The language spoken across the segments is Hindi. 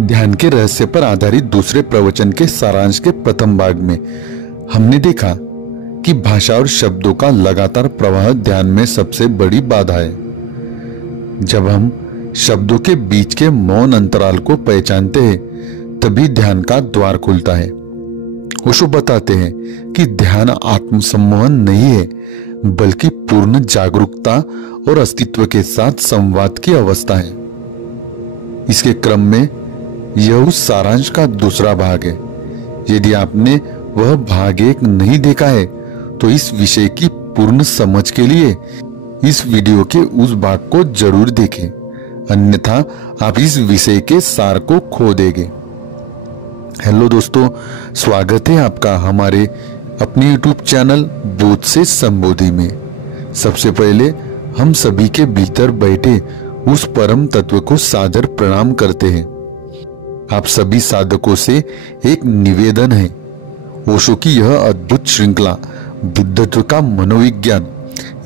ध्यान के रहस्य पर आधारित दूसरे प्रवचन के सारांश के प्रथम भाग में हमने देखा कि भाषा और शब्दों का लगातार प्रवाह ध्यान में सबसे बड़ी बाधा है। जब हम शब्दों के बीच के मौन अंतराल को पहचानते हैं तभी ध्यान का द्वार खुलता है। ओशो बताते हैं कि ध्यान आत्मसम्मोहन नहीं है, बल्कि पूर्ण जागरूकता और अस्तित्व के साथ संवाद की अवस्था है। इसके क्रम में यह उस सारांश का दूसरा भाग है। यदि आपने वह भाग 1 नहीं देखा है तो इस विषय की पूर्ण समझ के लिए इस वीडियो के उस भाग को जरूर देखें, अन्यथा आप इस विषय के सार को खो देंगे। हेलो दोस्तों, स्वागत है आपका हमारे अपने YouTube चैनल बोध से संबोधि में। सबसे पहले हम सभी के भीतर बैठे उस परम तत्व को सादर प्रणाम करते हैं। आप सभी साधकों से एक निवेदन है, ओशो की यह अद्भुत श्रृंखला बुद्धत्व का मनोविज्ञान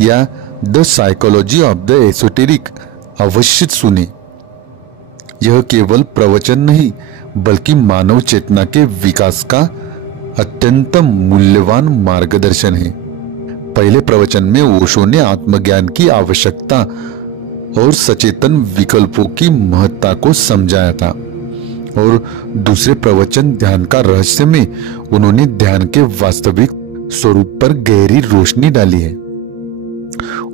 या the psychology of the esoteric अवश्य सुने। यह केवल प्रवचन नहीं बल्कि मानव चेतना के विकास का अत्यंत मूल्यवान मार्गदर्शन है। पहले प्रवचन में ओशो ने आत्मज्ञान की आवश्यकता और सचेतन विकल्पों की महत्ता को समझाया था, और दूसरे प्रवचन ध्यान का रहस्य में उन्होंने ध्यान के वास्तविक स्वरूप पर गहरी रोशनी डाली है।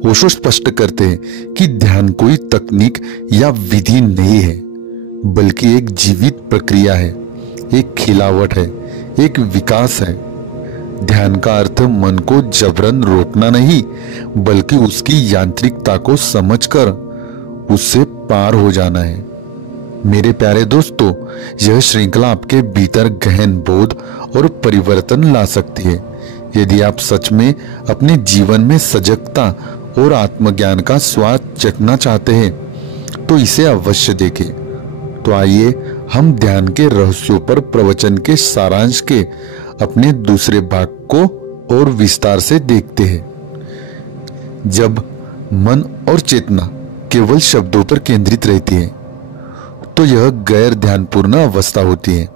ओशो स्पष्ट करते हैं कि ध्यान कोई तकनीक या विधि नहीं है, बल्कि एक जीवित प्रक्रिया है, एक खिलावट है, एक विकास है। ध्यान का अर्थ मन को जबरन रोकना नहीं, बल्कि उसकी यांत्रिकता को समझकर उससे पार हो जाना है। मेरे प्यारे दोस्तों, यह श्रृंखला आपके भीतर गहन बोध और परिवर्तन ला सकती है। यदि आप सच में अपने जीवन में सजगता और आत्मज्ञान का स्वाद चखना चाहते हैं तो इसे अवश्य देखें। तो आइए हम ध्यान के रहस्यों पर प्रवचन के सारांश के अपने दूसरे भाग को और विस्तार से देखते हैं। जब मन और चेतना केवल शब्दों पर केंद्रित रहती है तो यह गैर ध्यानपूर्ण अवस्था होती है।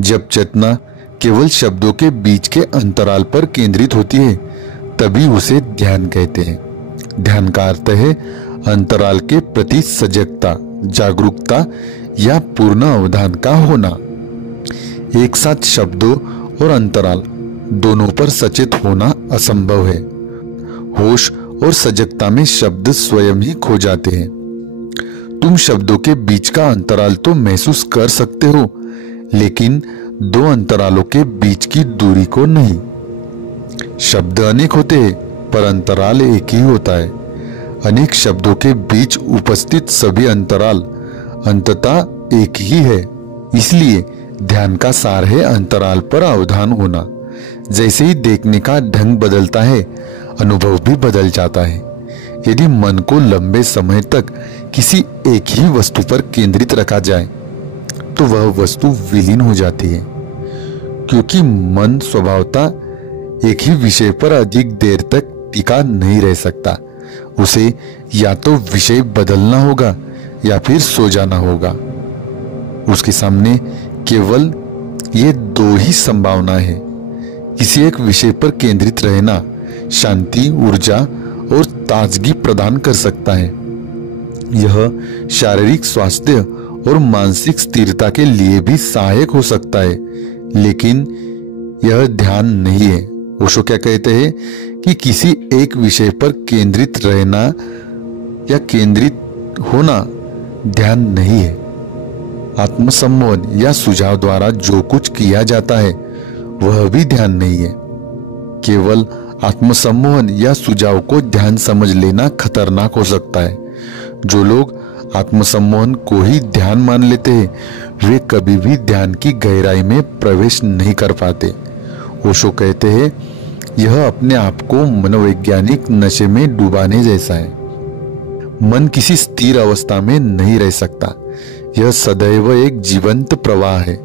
जब चेतना केवल शब्दों के बीच के अंतराल पर केंद्रित होती है तभी उसे ध्यान कहते हैं। ध्यान का अर्थ है अंतराल के प्रति सजगता, जागरूकता या पूर्ण अवधान का होना। एक साथ शब्दों और अंतराल दोनों पर सचेत होना असंभव है। होश और सजगता में शब्द स्वयं ही खो जाते हैं। तुम शब्दों के बीच का अंतराल तो महसूस कर सकते हो, लेकिन दो अंतरालों के बीच की दूरी को नहीं। शब्द अनेक होते हैं पर अंतराल एक ही होता है। अनेक शब्दों के बीच उपस्थित सभी अंतराल अंततः एक ही है। इसलिए ध्यान का सार है अंतराल पर अवधान होना। जैसे ही देखने का ढंग बदलता है, अनुभव भी बदल जाता है। यदि मन को लंबे समय तक किसी एक ही वस्तु पर केंद्रित रखा जाए तो वह वस्तु विलीन हो जाती है, क्योंकि मन स्वभावतः एक ही विषय पर अधिक देर तक टिका नहीं रह सकता। उसे या तो विषय बदलना होगा या फिर सो जाना होगा। उसके सामने केवल ये दो ही संभावना है। किसी एक विषय पर केंद्रित रहना शांति, ऊर्जा और ताजगी प्रदान कर सकता है। यह शारीरिक स्वास्थ्य और मानसिक स्थिरता के लिए भी सहायक हो सकता है, लेकिन यह ध्यान नहीं है। ओशो क्या कहते हैं कि किसी एक विषय पर केंद्रित रहना या केंद्रित होना ध्यान नहीं है। आत्मसम्मोहन या सुझाव द्वारा जो कुछ किया जाता है वह भी ध्यान नहीं है। केवल आत्मसम्मोहन या सुझाव को ध्यान समझ लेना खतरनाक हो सकता है। जो लोग आत्मसम्मोहन को ही ध्यान मान लेते हैं वे कभी भी ध्यान की गहराई में प्रवेश नहीं कर पाते। ओशो कहते हैं यह अपने आप को मनोवैज्ञानिक नशे में डुबाने जैसा है। मन किसी स्थिर अवस्था में नहीं रह सकता। यह सदैव एक जीवंत प्रवाह है।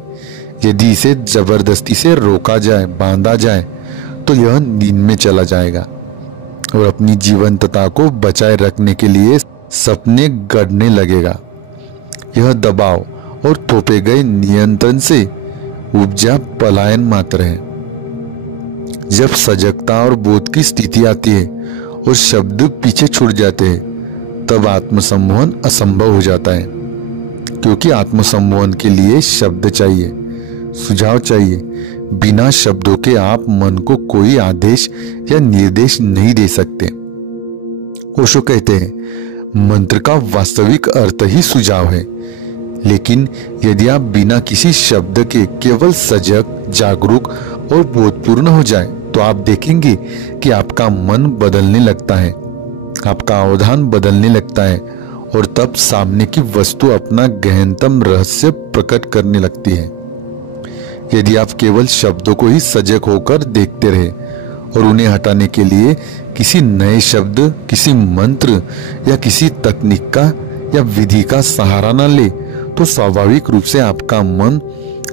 यदि इसे जबरदस्ती से रोका जाए, बांधा जाए तो यह नींद में चला जाएगा और अपनी जीवंतता को बचाए रखने के लिए सपने गढ़ने लगेगा। यह दबाव और थोपे गए नियंत्रण से उपजा पलायन मात्र है। जब सजगता और बोध की स्थिति आती है और शब्द पीछे छूट जाते हैं, तब आत्मसम्मोहन असंभव हो जाता है, क्योंकि आत्मसम्मोहन के लिए शब्द चाहिए, सुझाव चाहिए। बिना शब्दों के आप मन को कोई आदेश या निर्देश नहीं दे सकते। ओशो कहते हैं, मंत्र का वास्तविक अर्थ ही सुझाव है, लेकिन यदि आप बिना किसी शब्द के केवल सजग, जागरूक और बोधपूर्ण हो जाए, तो आप देखेंगे कि आपका मन बदलने लगता है, आपका अवधान बदलने लगता है, और तब सामने की वस्तु अपना गहनतम रहस्य प्रकट करने लगती है। यदि आप केवल शब्दों को ही सजग होकर देखते रहे और उन्हें हटाने के लिए किसी नए शब्द, किसी मंत्र या किसी तकनीक का या विधि का सहारा न ले, तो स्वाभाविक रूप से आपका मन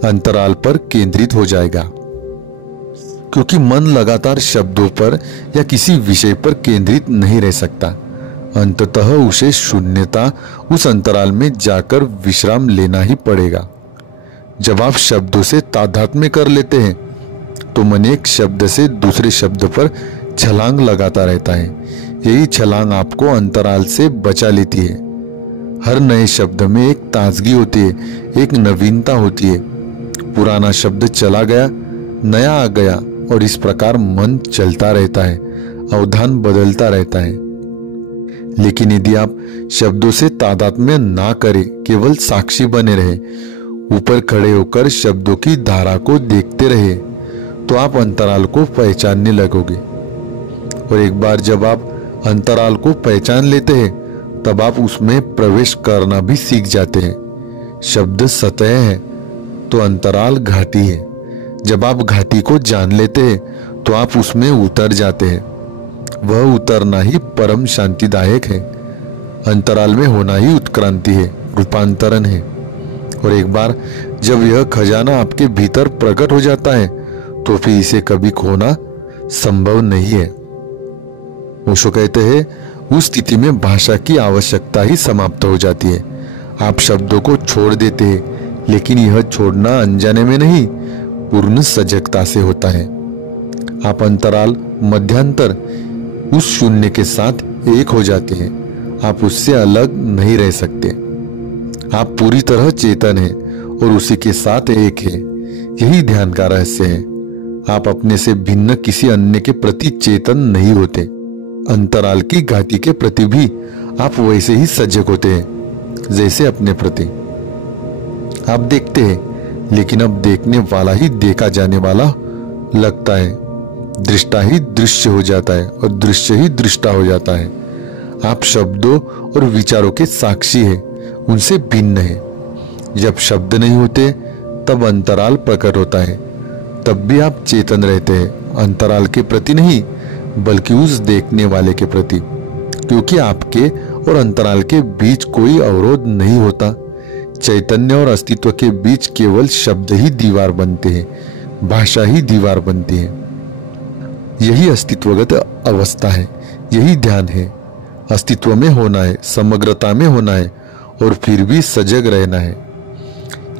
अंतराल पर केंद्रित हो जाएगा, क्योंकि मन लगातार शब्दों पर या किसी विषय पर केंद्रित नहीं रह सकता। अंततः उसे शून्यता, उस अंतराल में जाकर विश्राम लेना ही पड़ेगा। जब आप शब्दों से तादात्म्य कर लेते हैं, तो मन एक शब्द से दूसरे शब्द पर छलांग लगाता रहता है। यही छलांग आपको अंतराल से बचा लेती है। हर नए शब्द में एक ताजगी होती है, एक नवीनता होती है। पुराना शब्द चला गया, नया आ गया, और इस प्रकार मन चलता रहता है, अवधान बदलता रहता है। लेकिन यदि आप शब्दों से तादात्म्य ना करें, केवल साक्षी बने रहे, ऊपर खड़े होकर शब्दों की धारा को देखते रहे, तो आप अंतराल को पहचानने लगोगे। और एक बार जब आप अंतराल को पहचान लेते हैं, तब आप उसमें प्रवेश करना भी सीख जाते हैं। शब्द सतह है तो अंतराल घाटी है। जब आप घाटी को जान लेते हैं, तो आप उसमें उतर जाते हैं। वह उतरना ही परम शांतिदायक है। अंतराल में होना ही उत्क्रांति है, रूपांतरण है। और एक बार जब यह खजाना आपके भीतर प्रकट हो जाता है, तो फिर इसे कभी खोना संभव नहीं है। ओशो कहते हैं, उस स्थिति में भाषा की आवश्यकता ही समाप्त हो जाती है। आप शब्दों को छोड़ देते हैं, लेकिन यह छोड़ना अनजाने में नहीं, पूर्ण सजगता से होता है। आप अंतराल, मध्यांतर, उस शून्य के साथ एक हो जाते हैं। आप उससे अलग नहीं रह सकते। आप पूरी तरह चेतन हैं और उसी के साथ एक है। यही ध्यान का रहस्य है। आप अपने से भिन्न किसी अन्य के प्रति चेतन नहीं होते। अंतराल की घाटी के प्रति भी आप वैसे ही सजग होते हैं जैसे अपने प्रति। आप देखते हैं, लेकिन अब देखने वाला ही देखा जाने वाला लगता है। दृष्टा ही दृश्य हो जाता है और दृश्य ही दृष्टा हो जाता है। आप शब्दों और विचारों के साक्षी हैं, उनसे भिन्न है। जब शब्द नहीं होते, तब अंतराल प्रकट होता है। तब भी आप चेतन रहते हैं, अंतराल के प्रति नहीं, बल्कि उस देखने वाले के प्रति, क्योंकि आपके और अंतराल के बीच कोई अवरोध नहीं होता। चैतन्य और अस्तित्व के बीच केवल शब्द ही दीवार बनते हैं, भाषा ही दीवार बनती है। यही अस्तित्वगत अवस्था है, यही ध्यान है। अस्तित्व में होना है, समग्रता में होना है, और फिर भी सजग रहना है।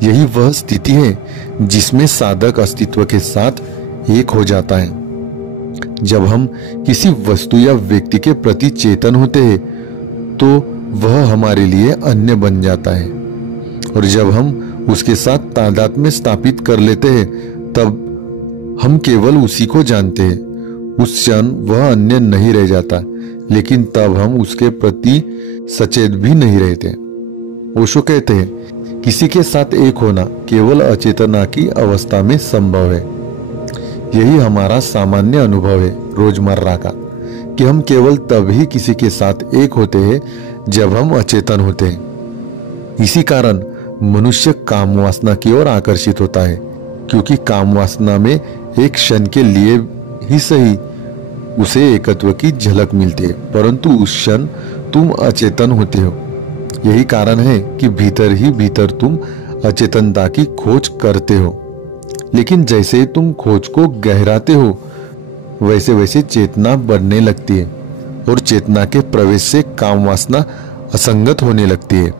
यही वह स्थिति है जिसमें साधक अस्तित्व के साथ एक हो जाता है। जब हम किसी वस्तु या व्यक्ति के प्रति चेतन होते हैं, तो वह हमारे लिए अन्य बन जाता है। और जब हम उसके साथ तादात्म्य स्थापित कर लेते हैं, तब हम केवल उसी को जानते हैं। उस क्षण वह अन्य नहीं रह जाता, लेकिन तब हम उसके प्रति सचेत भी नहीं रहते। ओशो कहते हैं, किसी के साथ एक होना केवल अचेतना की अवस्था में संभव है। यही हमारा सामान्य अनुभव है रोजमर्रा का, कि हम केवल तभी किसी के साथ एक होते हैं जब हम अचेतन होते हैं। इसी कारण मनुष्य काम वासना की ओर आकर्षित होता है, क्योंकि काम वासना में एक क्षण के लिए ही सही उसे एकत्व की झलक मिलती है, परंतु उस क्षण तुम अचेतन होते हो। यही कारण है कि भीतर ही भीतर तुम अचेतनता की खोज करते हो। लेकिन जैसे ही तुम खोज को गहराते हो, वैसे वैसे चेतना बढ़ने लगती है, और चेतना के प्रवेश से काम वासना असंगत होने लगती है।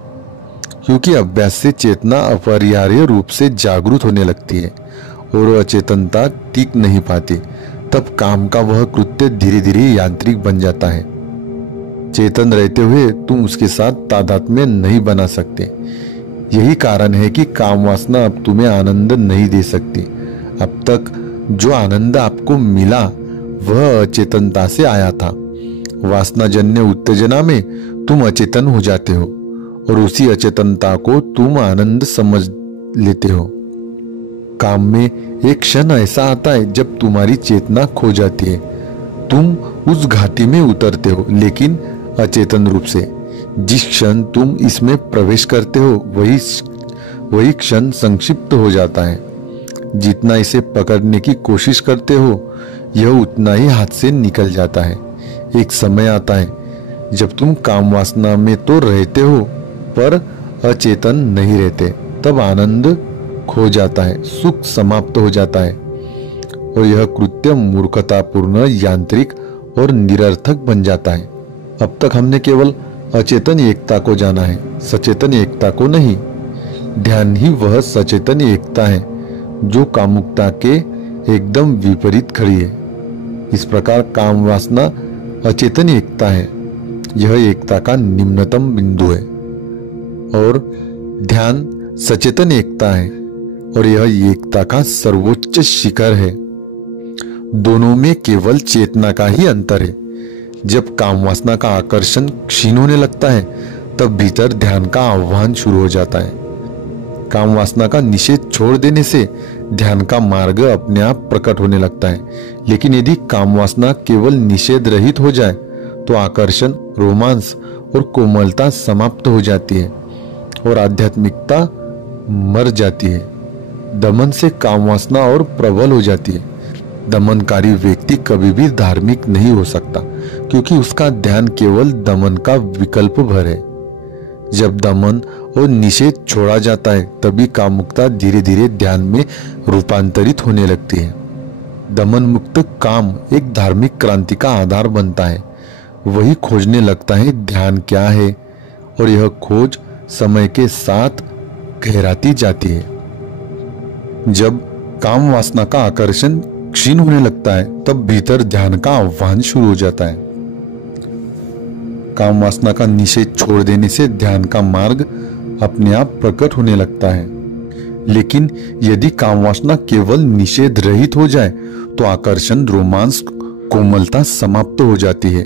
क्योंकि अभ्यास से चेतना अपरिहार्य रूप से जागृत होने लगती है और अचेतनता टिक नहीं पाती। तब काम का वह कृत्य धीरे धीरे यांत्रिक बन जाता है। चेतन रहते हुए तुम उसके साथ तादात्म्य नहीं बना सकते। यही कारण है कि काम वासना अब तुम्हें आनंद नहीं दे सकती। अब तक जो आनंद आपको मिला वह अचेतनता से आया था। वासनाजन्य उत्तेजना में तुम अचेतन हो जाते हो और उसी अचेतनता को तुम आनंद समझ लेते हो। काम में एक क्षण ऐसा आता है जब तुम्हारी चेतना खो जाती है। तुम उस घाटी में उतरते हो, लेकिन अचेतन रूप से। जिस क्षण तुम इसमें प्रवेश करते हो वही क्षण संक्षिप्त हो जाता है। जितना इसे पकड़ने की कोशिश करते हो यह उतना ही हाथ से निकल जाता है। एक समय आता है जब तुम काम वासना में तो रहते हो पर अचेतन नहीं रहते। तब आनंद खो जाता है, सुख समाप्त हो जाता है और यह कृत्य मूर्खतापूर्ण, यांत्रिक और निरर्थक बन जाता है। अब तक हमने केवल अचेतन एकता को जाना है, सचेतन एकता को नहीं। ध्यान ही वह सचेतन एकता है जो कामुकता के एकदम विपरीत खड़ी है। इस प्रकार काम वासना अचेतन एकता है। यह एकता का निम्नतम बिंदु है और ध्यान सचेतन एकता है और यह एकता का सर्वोच्च शिखर है। दोनों में केवल चेतना का ही अंतर है। जब काम वासना का आकर्षण क्षीण होने लगता है तब भीतर ध्यान का आह्वान शुरू हो जाता है। काम वासना का निषेध छोड़ देने से ध्यान का मार्ग अपने आप प्रकट होने लगता है। लेकिन यदि काम वासना केवल निषेध रहित हो जाए तो आकर्षण, रोमांस और कोमलता समाप्त हो जाती है और आध्यात्मिकता मर जाती है। दमन से काम वासना और प्रबल हो जाती है। दमनकारी व्यक्ति कभी भी धार्मिक नहीं हो सकता क्योंकि उसका ध्यान केवल दमन का विकल्प भर है। जब दमन और निषेध छोड़ा जाता है तभी कामुकता धीरे धीरे ध्यान में रूपांतरित होने लगती है। दमन मुक्त काम एक धार्मिक क्रांति का आधार बनता है। वही खोजने लगता है ध्यान क्या है और यह खोज समय के साथ गहराती जाती है। जब काम वासना का आकर्षण क्षीण होने लगता है तब भीतर ध्यान का आह्वान शुरू हो जाता है। काम वासना का निषेध छोड़ देने से ध्यान का मार्ग अपने आप प्रकट होने लगता है। लेकिन यदि काम वासना केवल निषेध रहित हो जाए तो आकर्षण, रोमांस, कोमलता समाप्त हो जाती है।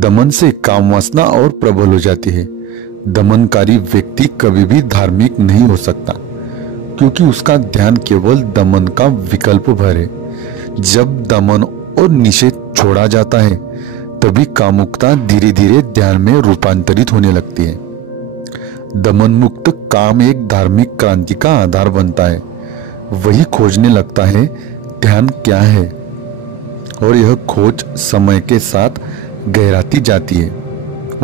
दमन से काम वासना और प्रबल हो जाती है। दमनकारी व्यक्ति कभी भी धार्मिक नहीं हो सकता क्योंकि उसका ध्यान केवल दमन का विकल्प भर है। जब दमन और निषेध छोड़ा जाता है तभी कामुकता धीरे धीरे ध्यान में रूपांतरित होने लगती है। दमन मुक्त काम एक धार्मिक क्रांति का आधार बनता है। वही खोजने लगता है ध्यान क्या है और यह खोज समय के साथ गहराती जाती है।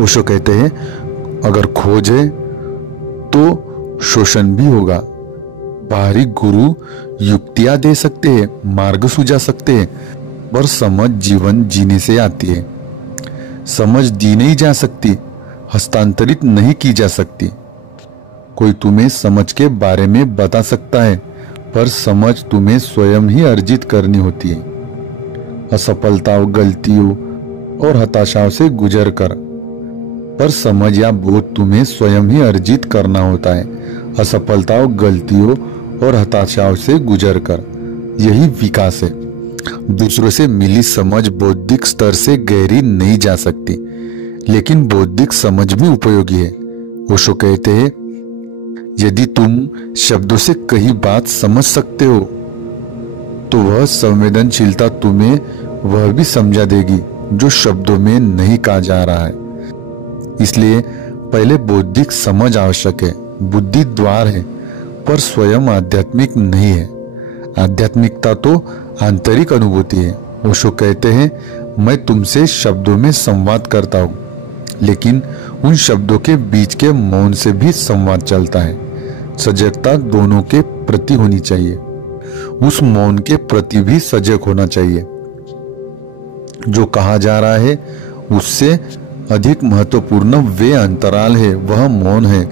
ओशो कहते हैं अगर खोज है तो शोषण भी होगा। बाहरी गुरु युक्तियां दे सकते हैं, मार्ग सुझा सकते हैं, पर समझ जीवन जीने से आती है। समझ दी नहीं जा सकती, हस्तांतरित नहीं की जा सकती। कोई तुम्हें समझ के बारे में बता सकता है पर समझ तुम्हें स्वयं ही अर्जित करनी होती है। असफलताओं, गलतियों और हताशाओं से गुजर कर, पर समझ या बोध तुम्हें स्वयं ही अर्जित करना होता है। असफलताओं, गलतियों और हताशाओं से गुजर कर, यही विकास है। दूसरों से मिली समझ बौद्धिक स्तर से गहरी नहीं जा सकती, लेकिन बौद्धिक समझ भी उपयोगी है। ओशो कहते हैं यदि तुम शब्दों से कही बात समझ सकते हो तो वह संवेदनशीलता तुम्हें वह भी समझा देगी जो शब्दों में नहीं कहा जा रहा है। इसलिए पहले बौद्धिक समझ आवश्यक है। बुद्धि द्वार है पर स्वयं आध्यात्मिक नहीं है। आध्यात्मिकता तो आंतरिक अनुभूति है। ओशो कहते हैं मैं तुमसे शब्दों में संवाद करता हूँ, लेकिन उन शब्दों के बीच के मौन से भी संवाद चलता है। सजगता दोनों के प्रति होनी चाहिए। उस मौन के प्रति भी सजग होना चाहिए। जो कहा जा रहा है उससे अधिक महत्वपूर्ण वे अंतराल है, वह मौन है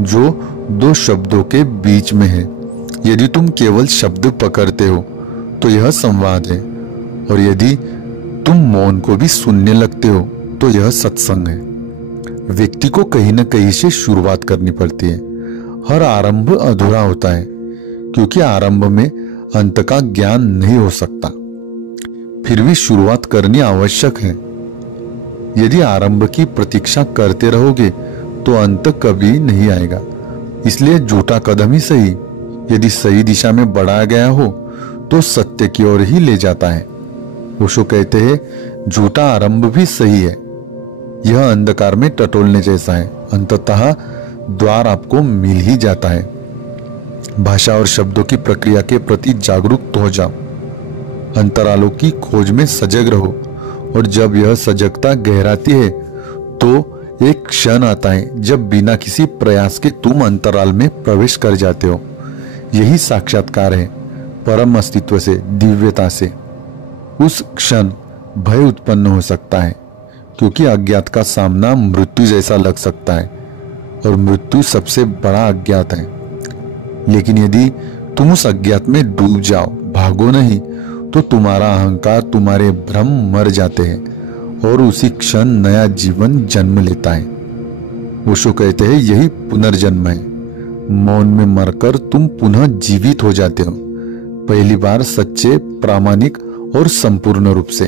जो दो शब्दों के बीच में है। यदि तुम केवल शब्द पकड़ते हो तो यह संवाद है, और यदि तुम मौन को भी सुनने लगते हो तो यह सत्संग है। व्यक्ति को कहीं न कहीं से शुरुआत करनी पड़ती है। हर आरंभ अधूरा होता है, क्योंकि आरंभ में अंत का ज्ञान नहीं हो सकता। फिर भी शुरुआत करनी आवश्यक है। यदि आरंभ की प्रतीक्षा करते रहोगे तो अंत कभी नहीं आएगा। इसलिए झूठा कदम ही सही, यदि सही दिशा में बढ़ाया गया हो तो सत्य की ओर ही ले जाता है। ओशो कहते हैं, झूठा आरंभ भी सही है। यह अंधकार में टटोलने जैसा है, अंततः द्वार आपको मिल ही जाता है। भाषा और शब्दों की प्रक्रिया के प्रति जागरूक हो जाओ, अंतरालों की खोज में सजग रहो, और जब यह सजगता गहराती है तो एक क्षण आता है जब बिना किसी प्रयास के तुम अंतराल में प्रवेश कर जाते हो। यही साक्षात्कार है, परम अस्तित्व से, दिव्यता से। उस क्षण भय उत्पन्न हो सकता है, क्योंकि अज्ञात का सामना मृत्यु जैसा लग सकता है, और मृत्यु सबसे बड़ा अज्ञात है। लेकिन यदि तुम उस अज्ञात में डूब जाओ, भागो नहीं, तो तुम्हारा अहंकार, तुम्हारे भ्रम मर जाते हैं, और उसी क्षण नया जीवन जन्म लेता है। ओशो कहते हैं, यही पुनर्जन्म है। मौन में मरकर तुम पुनः जीवित हो जाते हो, पहली बार सच्चे, प्रामाणिक और संपूर्ण रूप से।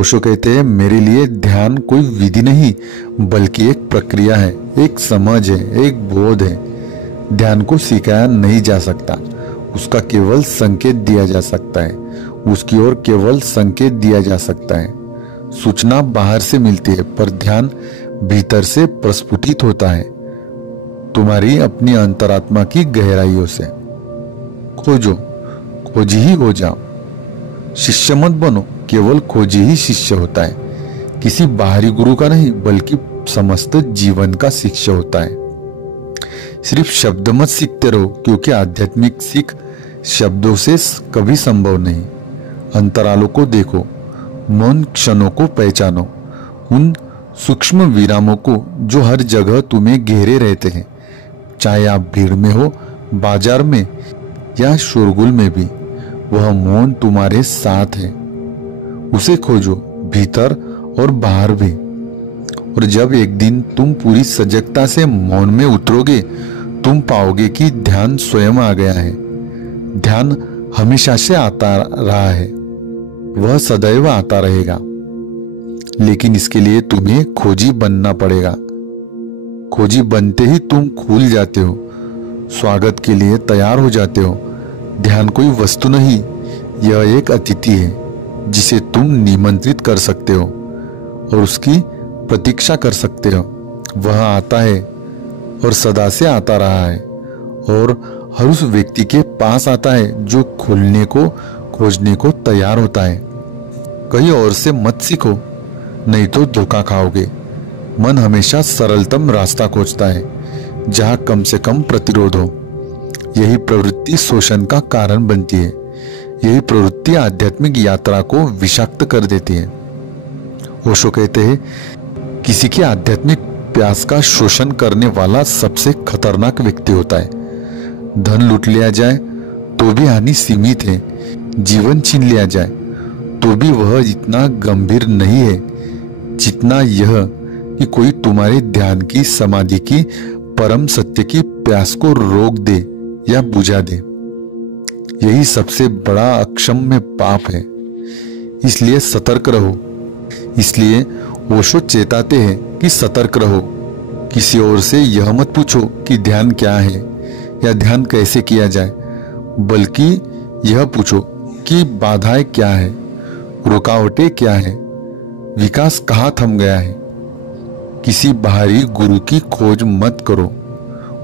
ओशो कहते हैं, मेरे लिए ध्यान कोई विधि नहीं, बल्कि एक प्रक्रिया है, एक समझ है, एक बोध है। ध्यान को सिखाया नहीं जा सकता, उसका केवल संकेत दिया जा सकता है, उसकी ओर केवल संकेत दिया जा सकता है। सूचना बाहर से मिलती है, पर ध्यान भीतर से प्रस्फुटित होता है, तुम्हारी अपनी अंतरात्मा की गहराइयों से। खोजो, खोजी ही हो जाओ। शिष्य मत बनो, केवल खोजी ही शिष्य होता है। किसी बाहरी गुरु का नहीं, बल्कि समस्त जीवन का शिष्य होता है। सिर्फ शब्द मत सीखते रहो, क्योंकि आध्यात्मिक सीख शब्दों से कभी संभव नहीं। अंतरालों को देखो, मौन क्षणों को पहचानो, उन सूक्ष्म विरामों को जो हर जगह तुम्हें घेरे रहते हैं, चाहे आप भीड़ में हो, बाजार में या शोरगुल में भी। वह मौन तुम्हारे साथ है, उसे खोजो, भीतर और बाहर भी। और जब एक दिन तुम पूरी सजगता से मौन में उतरोगे, तुम पाओगे कि ध्यान स्वयं आ गया है। ध्यान हमेशा से आता रहा है, वह सदैव आता रहेगा, लेकिन इसके लिए तुम्हें खोजी बनना पड़ेगा। खोजी बनते ही तुम खुल जाते हो, स्वागत के लिए तैयार हो जाते हो। ध्यान कोई वस्तु नहीं, यह एक अतिथि है जिसे तुम निमंत्रित कर सकते हो और उसकी प्रतीक्षा कर सकते हो। वह आता है और सदा से आता रहा है, और हर उस व्यक्ति के पास आता है जो खुलने को, खोजने को तैयार होता है। कहीं और से मत सीखो, नहीं तो धोखा खाओगे। मन हमेशा सरलतम रास्ता खोजता है, जहां कम से कम प्रतिरोध हो। यही प्रवृत्ति शोषण का कारण बनती है। यही प्रवृत्ति आध्यात्मिक यात्रा को विषाक्त कर देती है। ओशो कहते हैं, किसी की आध्यात्मिक प्यास का शोषण करने वाला सबसे खतरनाक व्यक्ति होता है। धन लूट लिया जाए तो भी हानि सीमित है, जीवन छीन लिया जाए तो भी वह इतना गंभीर नहीं है जितना यह कि कोई तुम्हारे ध्यान की, समाधि की, परम सत्य की प्यास को रोक दे या बुझा दे। यही सबसे बड़ा अक्षम्य पाप है। इसलिए सतर्क रहो। इसलिए ओशो चेताते हैं कि सतर्क रहो। किसी और से यह मत पूछो कि ध्यान क्या है या ध्यान कैसे किया जाए, बल्कि यह पूछो कि बाधाएं क्या है, रुकावटें क्या है, विकास कहाँ थम गया है। किसी बाहरी गुरु की खोज मत करो।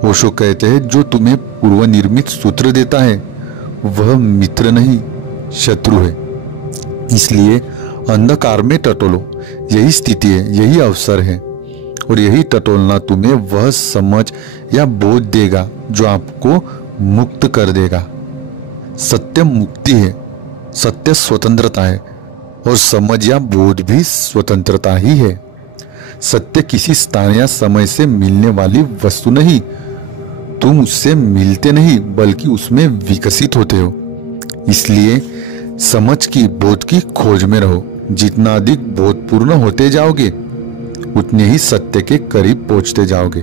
ओशो कहते हैं, जो तुम्हें पूर्व निर्मित सूत्र देता है वह मित्र नहीं, शत्रु है। इसलिए अंधकार में टटोलो। यही स्थिति है, यही अवसर है, और यही टटोलना तुम्हें वह समझ या बोध देगा जो आपको मुक्त कर देगा। सत्य मुक्ति है, सत्य स्वतंत्रता है, और समझ या बोध भी स्वतंत्रता ही है। सत्य किसी स्थान या समय से मिलने वाली वस्तु नहीं। तुम उससे मिलते नहीं बल्कि उसमें विकसित होते हो। इसलिए समझ की, बोध की खोज में रहो। जितना अधिक बोधपूर्ण होते जाओगे उतने ही सत्य के करीब पहुंचते जाओगे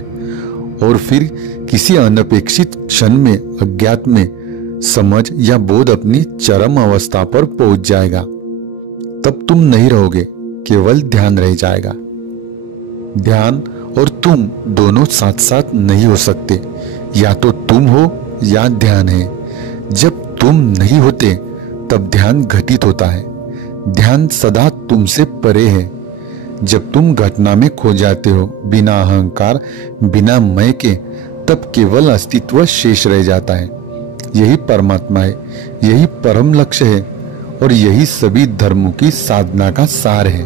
और फिर किसी अनपेक्षित क्षण में अज्ञात में समझ या बोध अपनी चरम अवस्था पर पहुंच जाएगा। तब तुम नहीं रहोगे, केवल ध्यान रह जाएगा। ध्यान और तुम दोनों साथ साथ नहीं हो सकते। या तो तुम हो या ध्यान है। जब तुम नहीं होते तब ध्यान घटित होता है। ध्यान सदा तुमसे परे है। जब तुम घटना में खो जाते हो, बिना अहंकार, बिना मैं के, तब केवल अस्तित्व शेष रह जाता है। यही परमात्मा है, यही परम लक्ष्य है और यही सभी धर्मों की साधना का सार है।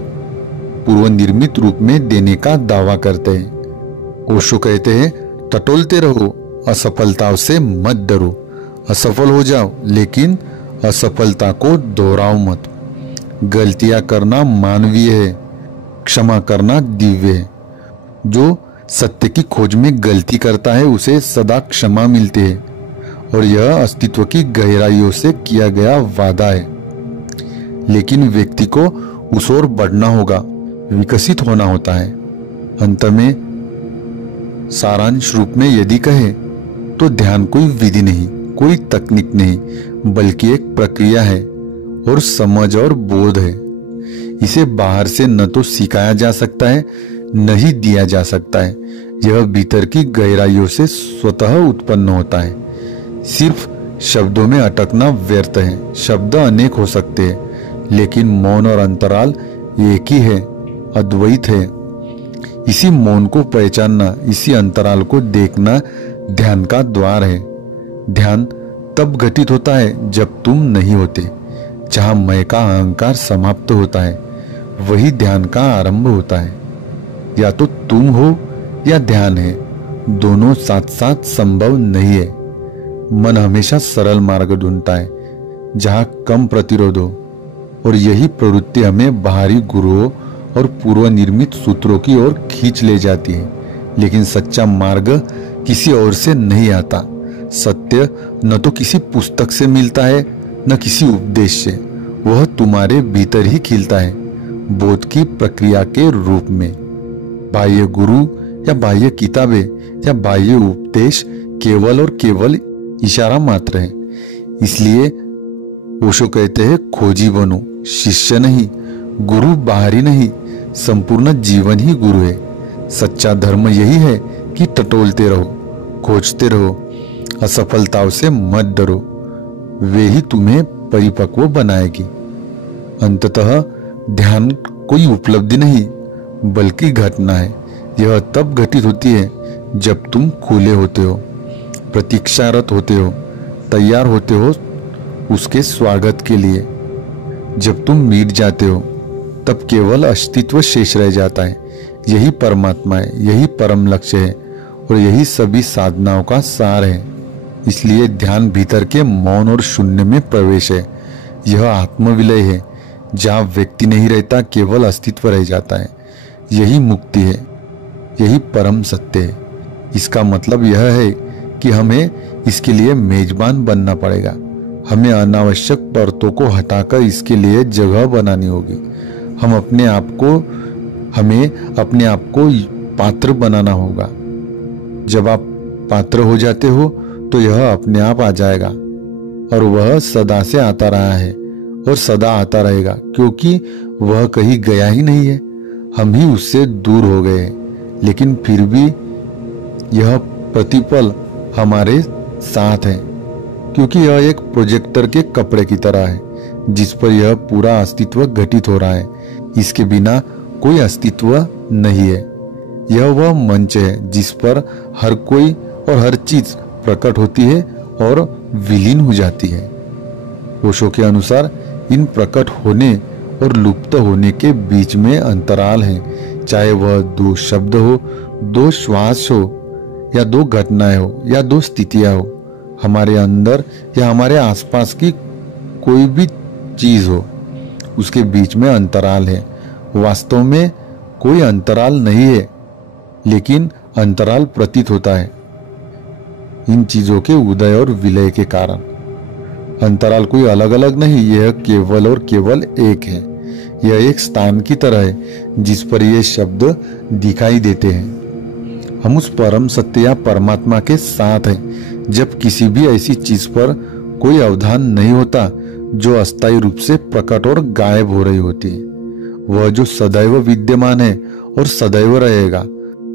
पूर्व निर्मित रूप में देने का दावा करते हैं। ओशो कहते हैं, टटोलते रहो, असफलताओं से मत डरो। असफल हो जाओ लेकिन असफलता को दोहराओ मत। गलतियां करना मानवीय है, क्षमा करना दिव्य है। जो सत्य की खोज में गलती करता है उसे सदा क्षमा मिलती है और यह अस्तित्व की गहराइयों से किया गया वादा है। लेकिन व्यक्ति को उस ओर बढ़ना होगा, विकसित होना होता है। अंत में सारांश रूप में यदि कहे तो ध्यान कोई विधि नहीं, कोई तकनीक नहीं, बल्कि एक प्रक्रिया है और समझ और बोध है। इसे बाहर से न तो सिखाया जा सकता है न ही दिया जा सकता है। यह भीतर की गहराइयों से स्वतः उत्पन्न होता है। सिर्फ शब्दों में अटकना व्यर्थ है। शब्द अनेक हो सकते हैं लेकिन मौन और अंतराल एक ही है, अद्वैत है। इसी मौन को पहचानना, इसी अंतराल को देखना ध्यान का द्वार है। ध्यान तब घटित होता है जब तुम नहीं होते। जहां मैं का अहंकार समाप्त होता है वही ध्यान का आरंभ होता है। या तो तुम हो या ध्यान है, दोनों साथ साथ संभव नहीं है। मन हमेशा सरल मार्ग ढूंढता है जहां कम प्रतिरोध हो और यही प्रवृत्ति हमें बाहरी गुरुओं और पूर्व निर्मित सूत्रों की ओर खींच ले जाती है। लेकिन सच्चा मार्ग किसी और से नहीं आता। सत्य न तो किसी पुस्तक से मिलता है न किसी उपदेश से, वह तुम्हारे भीतर ही खिलता है, बोध की प्रक्रिया के रूप में। बाह्य गुरु या बाह्य किताबें या बाह्य उपदेश केवल और केवल इशारा मात्र है। इसलिए ओशो कहते हैं, खोजी बनो, शिष्य नहीं। गुरु बाहरी नहीं, संपूर्ण जीवन ही गुरु है। सच्चा धर्म यही है कि टटोलते रहो, खोजते रहो, असफलताओं से मत डरो। वे ही तुम्हें परिपक्व बनाएगी। अंततः ध्यान कोई उपलब्धि नहीं बल्कि घटना है। यह तब घटित होती है जब तुम खुले होते हो, प्रतीक्षारत होते हो, तैयार होते हो उसके स्वागत के लिए। जब तुम मिट जाते हो तब केवल अस्तित्व शेष रह जाता है। यही परमात्मा है, यही परम लक्ष्य है और यही सभी साधनाओं का सार है। इसलिए ध्यान भीतर के मौन और शून्य में प्रवेश है। यह आत्मविलय है जहाँ व्यक्ति नहीं रहता, केवल अस्तित्व रह जाता है। यही मुक्ति है, यही परम सत्य है। इसका मतलब यह है कि हमें इसके लिए मेजबान बनना पड़ेगा। हमें अनावश्यक परतों को हटाकर इसके लिए जगह बनानी होगी। हमें अपने आप को पात्र बनाना होगा। जब आप पात्र हो जाते हो तो यह अपने आप आ जाएगा और वह सदा से आता रहा है और सदा आता रहेगा, क्योंकि वह कहीं गया ही नहीं है। हम ही उससे दूर हो गए हैं, लेकिन फिर भी यह प्रतिपल हमारे साथ है, क्योंकि यह एक प्रोजेक्टर के कपड़े की तरह है जिस पर यह पूरा अस्तित्व घटित हो रहा है। इसके बिना कोई अस्तित्व नहीं है। यह वह मंच है जिस पर हर कोई और हर चीज प्रकट होती है और विलीन हो जाती है। ओशो के अनुसार इन प्रकट होने और लुप्त होने के बीच में अंतराल है। चाहे वह दो शब्द हो, दो श्वास हो, या दो घटनाएं हो, या दो स्थितियां हो, हमारे अंदर या हमारे आसपास की कोई भी चीज हो, उसके बीच में अंतराल है। वास्तव में कोई अंतराल नहीं है, लेकिन अंतराल प्रतीत होता है इन चीजों के उदय और विलय के कारण। अंतराल कोई अलग अलग नहीं, यह केवल और केवल एक है। यह एक स्थान की तरह है जिस पर ये शब्द दिखाई देते हैं। हम उस परम सत्य या परमात्मा के साथ हैं जब किसी भी ऐसी चीज पर कोई अवधान नहीं होता जो अस्थायी रूप से प्रकट और गायब हो रही होती है। वह जो सदैव विद्यमान है और सदैव रहेगा,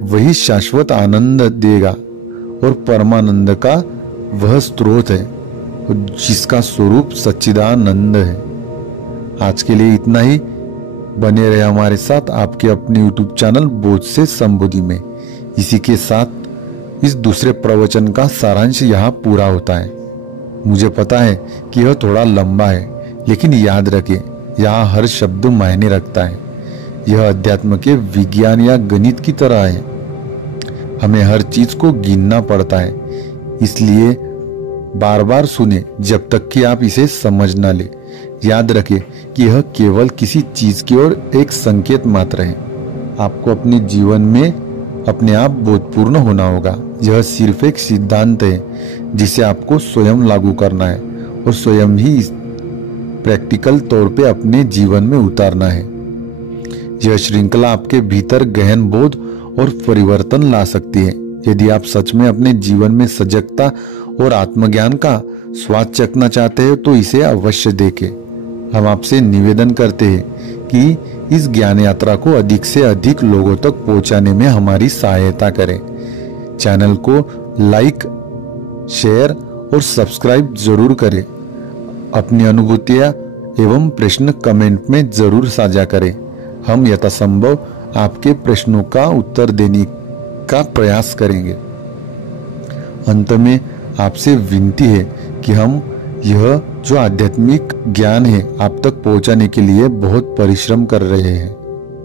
वही शाश्वत आनंद देगा और परमानंद का वह स्रोत है जिसका स्वरूप सच्चिदानंद है। आज के लिए इतना ही। बने रहे हमारे साथ आपके अपने YouTube चैनल बोध से संबोधि में। इसी के साथ इस दूसरे प्रवचन का सारांश यहाँ पूरा होता है। मुझे पता है कि यह थोड़ा लंबा है, लेकिन याद रखें, यहाँ हर शब्द मायने रखता है। यह अध्यात्म के विज्ञान या गणित की तरह है। हमें हर चीज को गिनना पड़ता है, इसलिए बार बार सुने जब तक कि आप इसे समझ ना ले। याद रखें कि यह केवल किसी चीज की ओर एक संकेत मात्र है। आपको अपने जीवन में अपने आप बोधपूर्ण होना होगा। यह सिर्फ एक सिद्धांत है जिसे आपको स्वयं लागू करना है और स्वयं ही प्रैक्टिकल तौर पे अपने जीवन में उतारना है। यह श्रृंखला आपके भीतर गहन बोध और परिवर्तन ला सकती है। यदि आप सच में अपने जीवन में सजगता और आत्मज्ञान का स्वाद चखना चाहते हैं तो इसे अवश्य देखें। हम आपसे निवेदन करते हैं कि इस ज्ञान यात्रा को अधिक से अधिक लोगों तक पहुंचाने में हमारी सहायता करें। चैनल को लाइक, शेयर और सब्सक्राइब जरूर करें। अपनी अनुभूतियां एवं प्रश्न कमेंट में जरूर साझा करें। हम यथासंभव आपके प्रश्नों का उत्तर देने का प्रयास करेंगे। अंत में आपसे विनती है कि हम यह जो आध्यात्मिक ज्ञान है आप तक पहुंचाने के लिए बहुत परिश्रम कर रहे हैं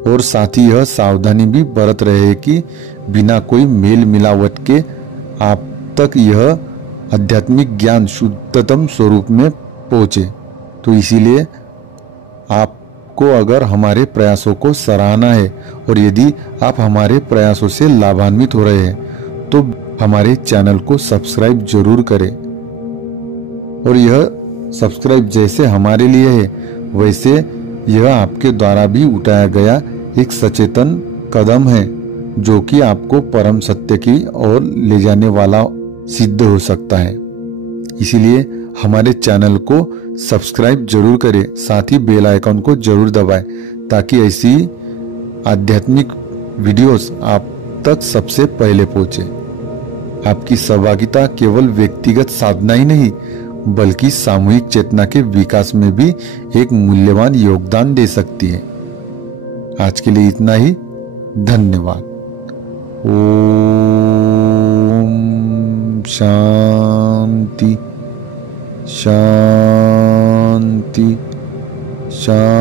और साथ ही यह सावधानी भी बरत रहे हैं कि बिना कोई मेल मिलावट के आप तक यह आध्यात्मिक ज्ञान शुद्धतम स्वरूप में पहुंचे। तो इसीलिए आपको अगर हमारे प्रयासों को सराहना है और यदि आप हमारे प्रयासों से लाभान्वित हो रहे हैं तो हमारे चैनल को सब्सक्राइब जरूर करें। और यह सब्सक्राइब जैसे हमारे लिए है वैसे यह आपके द्वारा भी उठाया गया एक सचेतन कदम है जो कि आपको परम सत्य की ओर ले जाने वाला सिद्ध हो सकता है। इसीलिए हमारे चैनल को सब्सक्राइब जरूर करें, साथ ही बेल आइकन को जरूर दबाएं ताकि ऐसी आध्यात्मिक वीडियोस आप तक सबसे पहले पहुंचे। आपकी सहभागिता केवल व्यक्तिगत साधना ही नहीं बल्कि सामूहिक चेतना के विकास में भी एक मूल्यवान योगदान दे सकती है। आज के लिए इतना ही। धन्यवाद। ओम शांति शांति शांति।